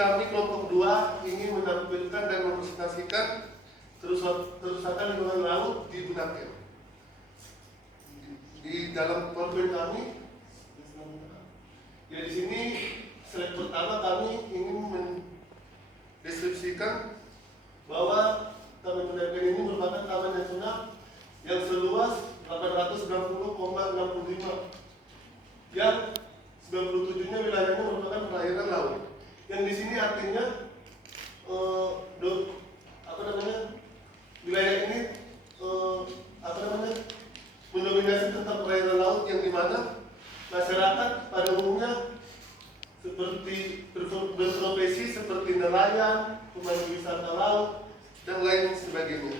kami kelompok 2 ingin menampilkan dan mempresentasikan kerusakan lingkungan laut di Bunaken. Di dalam PowerPoint kami, ya di sini slide pertama kami ingin mendeskripsikan bahwa Taman Bunaken ini merupakan taman nasional yang seluas 890,65 yang 97-nya wilayahnya merupakan perairan laut. Yang di sini artinya wilayah ini mendominasi tentang perairan laut yang dimana masyarakat pada umumnya seperti berprofesi seperti nelayan, pemandu wisata laut dan lain sebagainya.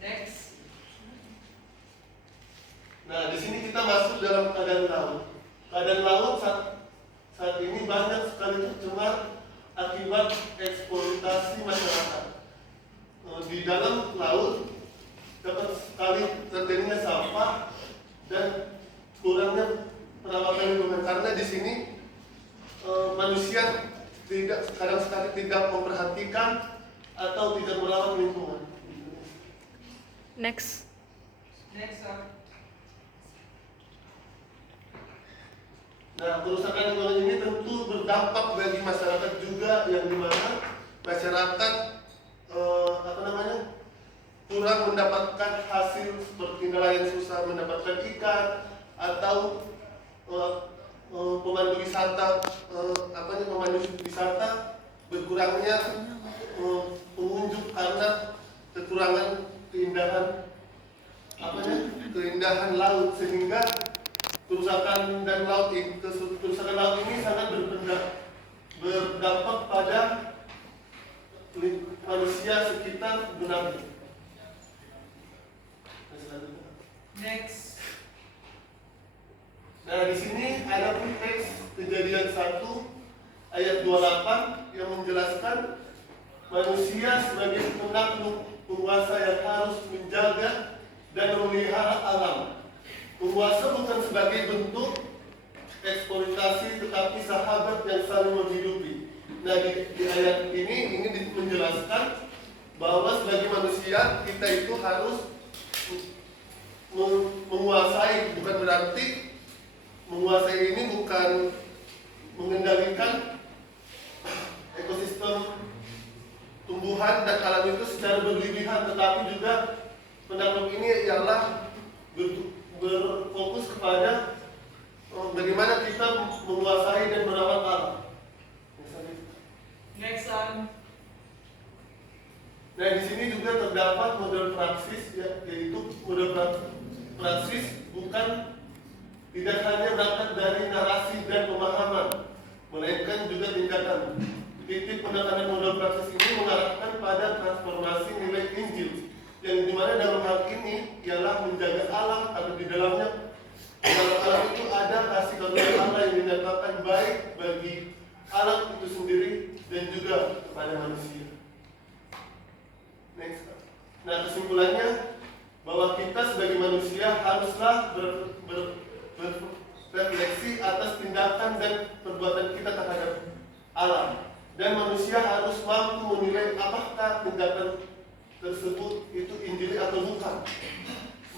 Next. Nah, di sini kita masuk dalam keadaan laut. Keadaan laut saat ini banyak sekali tercemar akibat eksploitasi masyarakat. Di dalam laut dapat sekali terjadinya sampah dan kurangnya perawatan lingkungan karena di sini manusia kadang sekali tidak memperhatikan atau tidak merawat lingkungan. Next, sir. Nah, kerusakan lingkungan ini tentu berdampak bagi masyarakat juga yang dimana masyarakat kurang mendapatkan hasil seperti nelayan susah mendapatkan ikan atau pemandu wisata berkurangnya pengunjung karena kekurangan keindahan laut sehingga kerusakan laut ini sangat berdampak pada manusia sekitar Bunaken. Next. Nah, di sini ada pun teks Kejadian 1 ayat 28 yang menjelaskan manusia sebagai penakluk penguasa yang harus menjaga dan memelihara alam. Penguasa bukan sebagai bentuk eksploitasi tetapi sahabat yang saling menghidupi. Nah, di ayat ini ingin menjelaskan bahwa sebagai manusia kita itu harus menguasai, bukan berarti menguasai ini bukan mengendalikan ekosistem tumbuhan dan alam itu secara berlebihan, tetapi juga penakluk ini ialah berfokus kepada bagaimana kita menguasai dan merawat alam. Next one. Nah, di sini juga terdapat model praksis, yaitu model praksis tidak hanya berangkat dari narasi dan pemahaman, melainkan juga tindakan. Titik penekanan model praksis ini mengarahkan pada transformasi nilai Injil, yang dimana dalam hal ini ialah menjaga alam, atau di dalam alam itu ada kasih karunia Allah yang dinyatakan baik bagi alam itu sendiri dan juga kepada manusia. Next. Nah, kesimpulannya bahwa kita sebagai manusia haruslah berrefleksi atas tindakan dan perbuatan kita terhadap alam, dan manusia harus mampu menilai apakah tindakan tersebut itu injili atau bukan.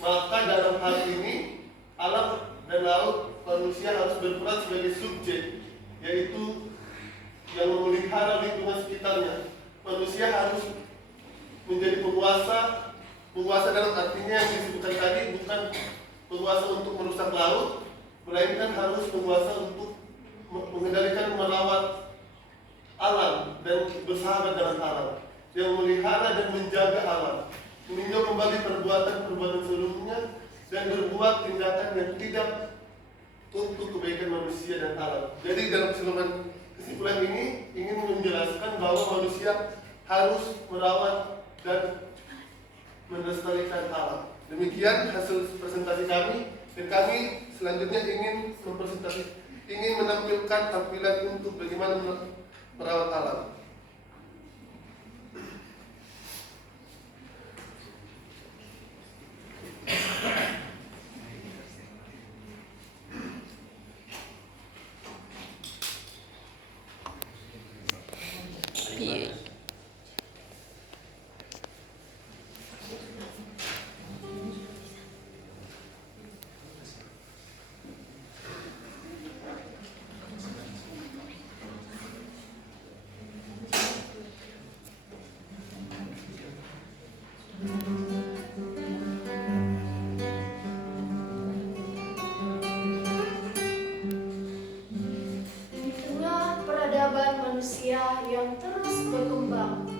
Maka dalam hal ini alam dan laut, manusia harus berperan sebagai subjek, yaitu yang memelihara lingkungan sekitarnya. Manusia harus menjadi penguasa dalam artinya yang disebutkan tadi, bukan penguasa untuk merusak laut, melainkan harus penguasa untuk mengendalikan, merawat alam dan bersahabat dengan alam, yang memelihara dan menjaga alam, meninjau kembali perbuatan sebelumnya dan berbuat tindakan yang tidak untuk kebaikan manusia dan alam. Jadi dalam kesimpulan ini ingin menjelaskan bahwa manusia harus merawat dan melestarikan alam. Demikian hasil presentasi kami, dan kami selanjutnya ingin menampilkan tampilan untuk bagaimana merawat alam. berkembang.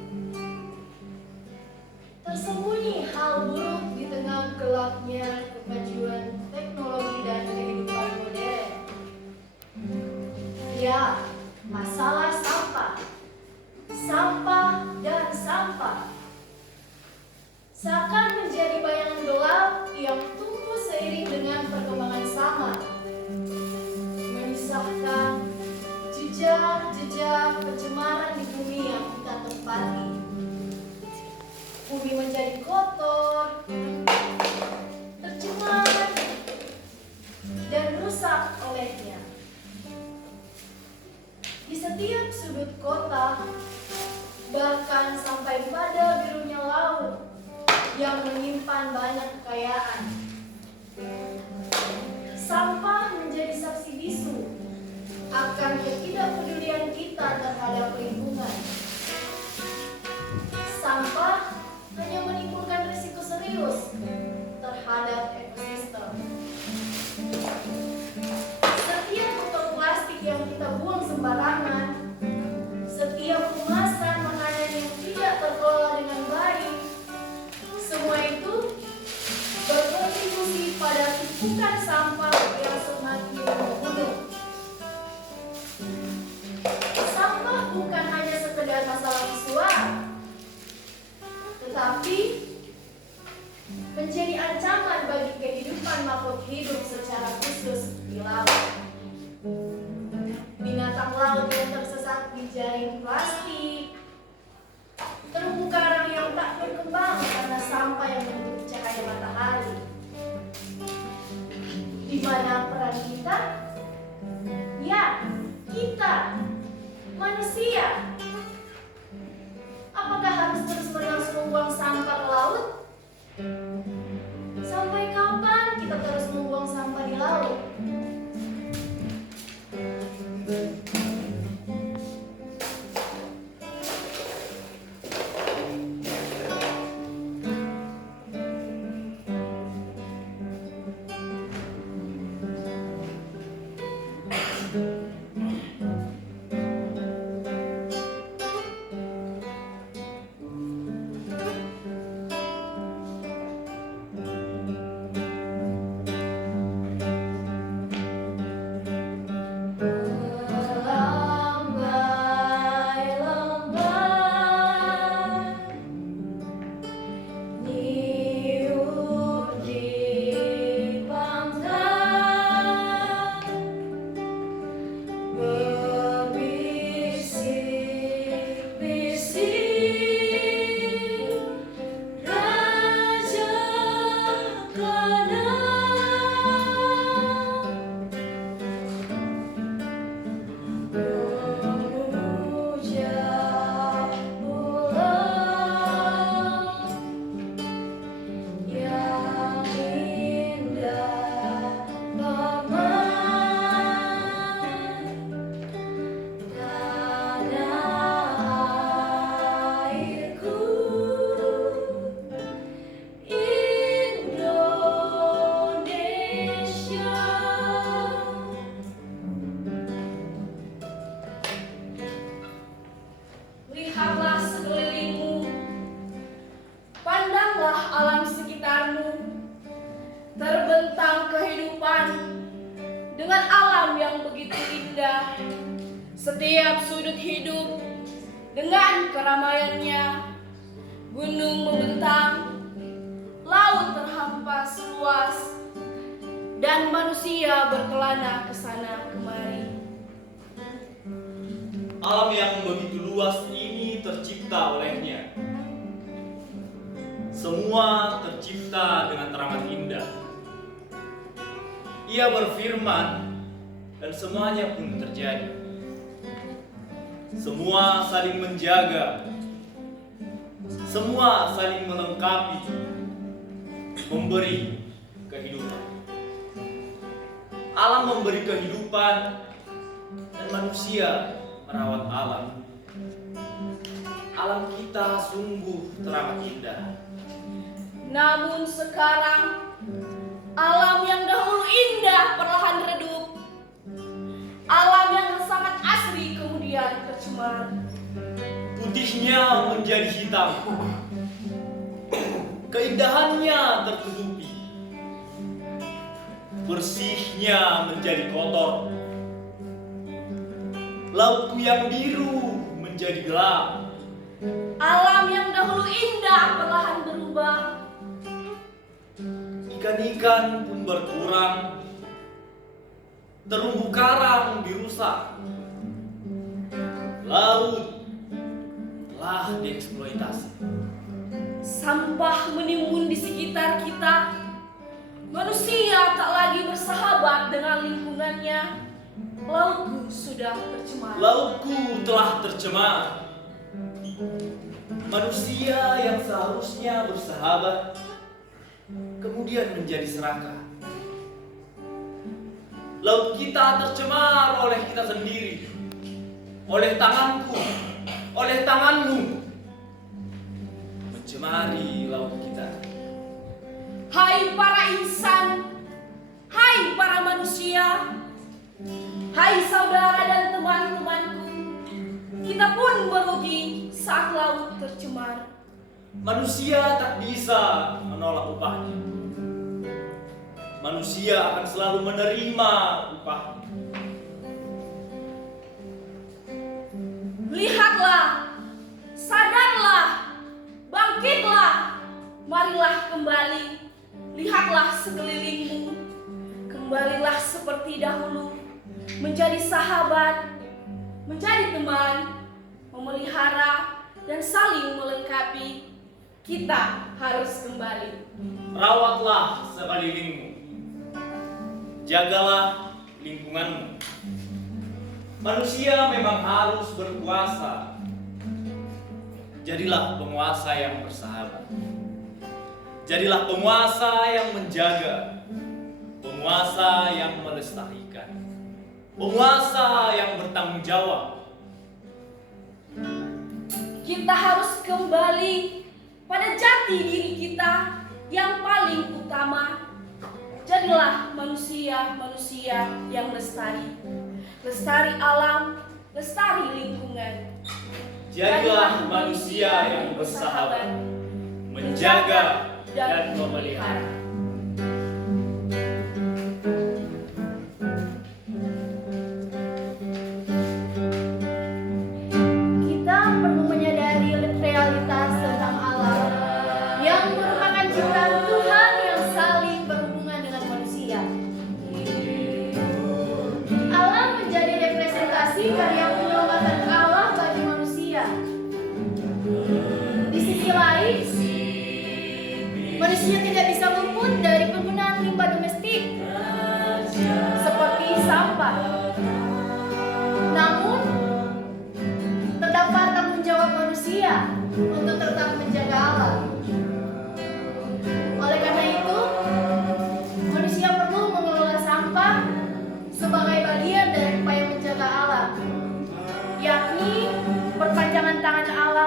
Tersembunyi hal buruk di tengah gelapnya kemajuan teknologi dan kehidupan modern. Ya, masalah sampah. Sampah dan sampah. Seakan menjadi bayangan gelap yang tumbuh seiring dengan perkembangan zaman. Menyisahkan jejak-jejak pencemaran di bumi yang kita tempati. Bumi menjadi kotor, tercemar, dan rusak olehnya. Di setiap sudut kota, bahkan sampai pada birunya laut yang menyimpan banyak kekayaan. Sampah menjadi saksi bisu akan ketidakpedulian kita terhadap lingkungan. Sampah hanya menimbulkan risiko serius terhadap ekosistem. Setiap botol plastik yang kita buang sembarangan, setiap kemasan makanan yang tidak terkelola dengan baik, semua itu berkontribusi pada tumpukan sampah yang semakin membunuh. Sampah bukan hanya sekedar masalah visual, tetapi menjadi ancaman bagi kehidupan makhluk hidup secara khusus di laut. Binatang laut yang tersesat di jaring plastik, terumbu karang yang tak berkembang karena sampah yang menutup cahaya matahari. Di mana peran kita? Ya, kita, manusia. Apakah harus terus-menerus membuang sampah ke laut? Sampai kapan kita terus membuang sampah di laut? Lihatlah sekelilingmu, pandanglah alam sekitarmu, terbentang kehidupan dengan alam yang begitu indah. Setiap sudut hidup dengan keramaiannya, gunung membentang, laut terhampas luas, dan manusia berkelana ke sana kemari. Alam yang begitu luas ini tercipta olehnya. Semua tercipta dengan teramat indah. Ia berfirman dan semuanya pun terjadi. Semua saling menjaga. Semua saling melengkapi, memberi kehidupan. Alam memberi kehidupan dan manusia merawat alam. Alam kita sungguh teramat indah. Namun sekarang, alam yang dahulu indah perlahan redup. Alam yang sangat asri kemudian tercemar. Putihnya Putihnya menjadi hitam, keindahannya tertutupi, bersihnya menjadi kotor. Lautku yang biru menjadi gelap. Alam yang dahulu indah perlahan berubah. Ikan-ikan pun berkurang, terumbu karang dirusak. Laut telah dieksploitasi. Sampah menimbun di sekitar kita. Manusia tak lagi bersahabat dengan lingkungannya. Lautku sudah tercemar. Lautku telah tercemar. Manusia yang seharusnya bersahabat kemudian menjadi serakah. Laut kita tercemar oleh kita sendiri, oleh tanganku, oleh tanganmu, mencemari laut kita. Hai para insan, hai para manusia, hai saudara dan teman-temanku, kita pun merugi saat laut tercemar. Manusia tak bisa menolak upahnya. Manusia akan selalu menerima upahnya. Lihatlah, sadarlah, bangkitlah, marilah kembali. Lihatlah sekelilingmu, kembalilah seperti dahulu, menjadi sahabat, menjadi teman, memelihara, dan saling melengkapi. Kita harus kembali. Rawatlah sekelilingmu. Jagalah lingkunganmu. Manusia memang harus berkuasa. Jadilah penguasa yang bersahabat. Jadilah penguasa yang menjaga. Penguasa yang melestarikan. Penguasa yang bertanggung jawab. Kita harus kembali pada jati diri kita yang paling utama. Jadilah manusia-manusia yang lestari. Lestari alam, lestari lingkungan. Jadilah manusia yang bersahabat, menjaga dan memelihara. Kita perlu menyadari realitas tentang alam yang merupakan ciptaan Tuhan yang saling berhubungan dengan manusia. Alam menjadi representasi karya penyelamatan Allah bagi manusia. Di sisi lain, manusia tidak bisa luput dari penggunaan limbah domestik seperti sampah. Namun, terdapat tanggung jawab manusia untuk tetap menjaga alam. Oleh karena itu, manusia perlu mengelola sampah sebagai bagian dari upaya menjaga alam, yakni perpanjangan tangan Allah